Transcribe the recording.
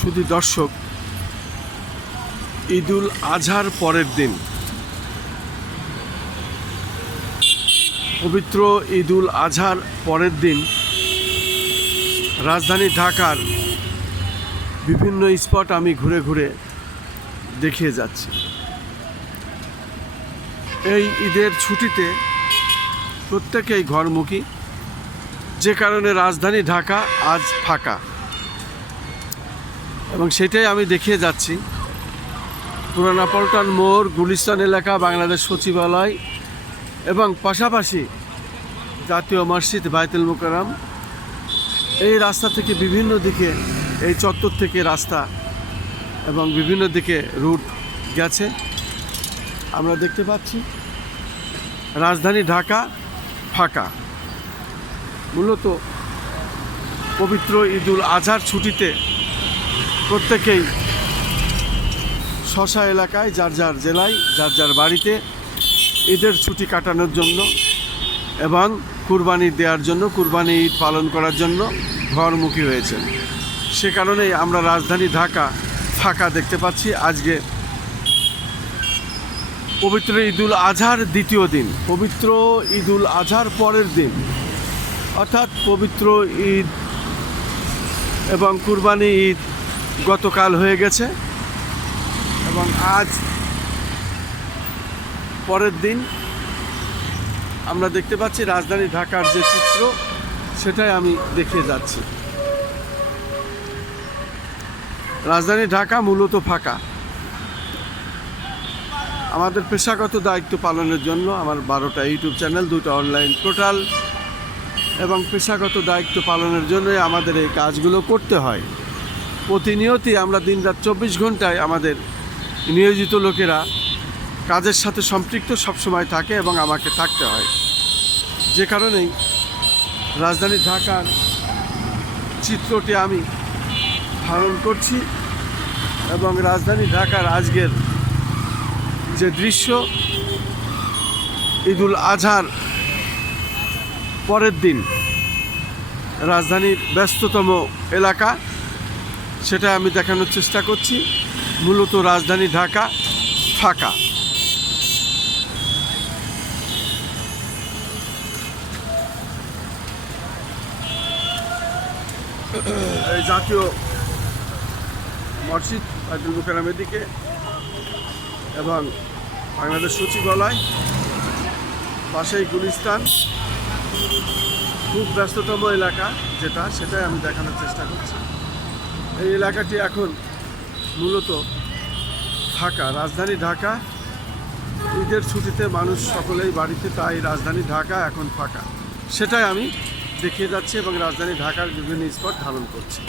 শুধু দর্শক, ঈদুল আজহার পরের দিন, পবিত্র ঈদুল আজহার পরের দিন রাজধানী ঢাকার বিভিন্ন স্পট আমি ঘুরে ঘুরে দেখিয়ে যাচ্ছি। এই ঈদের ছুটিতে প্রত্যেকেই ঘরমুখী, যে কারণে রাজধানী ঢাকা আজ ফাঁকা, এবং সেটাই আমি দেখিয়ে যাচ্ছি। পুরানা পল্টন মোড়, গুলিস্তান এলাকা, বাংলাদেশ সচিবালয় এবং পাশাপাশি জাতীয় মসজিদ বায়তুল মোকাররম, এই রাস্তা থেকে বিভিন্ন দিকে, এই চত্বর থেকে রাস্তা এবং বিভিন্ন দিকে রুট গেছে। আমরা দেখতে পাচ্ছি রাজধানী ঢাকা ফাঁকা। মূলত পবিত্র ঈদুল আজহার ছুটিতে প্রত্যেকেই শশা এলাকায়, যার যার জেলায়, যার যার বাড়িতে ঈদের ছুটি কাটানোর জন্য এবং কুরবানি দেওয়ার জন্য, কুরবানি ঈদ পালন করার জন্য ঘরমুখী হয়েছেন। সে কারণেই আমরা রাজধানী ঢাকা ফাঁকা দেখতে পাচ্ছি। আজকে পবিত্র ঈদুল আজহার দ্বিতীয় দিন, পবিত্র ঈদুল আজহার পরের দিন, অর্থাৎ পবিত্র ঈদ এবং কুরবানি ঈদ গতকাল হয়ে গেছে এবং আজ পরের দিন আমরা দেখতে পাচ্ছি রাজধানী ঢাকার যে চিত্র, সেটাই আমি দেখিয়ে যাচ্ছি। রাজধানী ঢাকা মূলত ফাঁকা। আমাদের পেশাগত দায়িত্ব পালনের জন্য আমার 12টা ইউটিউব চ্যানেল, 2টা অনলাইন পোর্টাল এবং পেশাগত দায়িত্ব পালনের জন্যই আমাদের এই কাজগুলো করতে হয়। প্রতিনিয়তই আমরা দিনরাত 24 ঘন্টায় আমাদের নিয়োজিত লোকেরা কাজের সাথে সম্পৃক্ত সবসময় থাকে এবং আমাকে থাকতে হয়। যে কারণেই রাজধানী ঢাকার চিত্রটি আমি ধারণ করছি এবং রাজধানী ঢাকার আজকের যে দৃশ্য, ঈদুল আজহার পরের দিন রাজধানীর ব্যস্ততম এলাকা, সেটা আমি দেখানোর চেষ্টা করছি। মূলত রাজধানী ঢাকা ফাঁকা। এই জাতীয় মসজিদ বায়তুল মোকাররমের দিকে এবং বাংলাদেশ সচিবালয়, পাশেই গুলিস্তান, খুব ব্যস্ততম এলাকা যেটা, সেটাই আমি দেখানোর চেষ্টা করছি। এই এলাকাটি এখন মূলত ফাঁকা। রাজধানী ঢাকা ঈদের ছুটিতে মানুষ সকলেই বাড়িতে, তাই রাজধানী ঢাকা এখন ফাঁকা, সেটাই আমি দেখিয়ে যাচ্ছি এবং রাজধানী ঢাকার বিভিন্ন স্পট ধারণ করছি।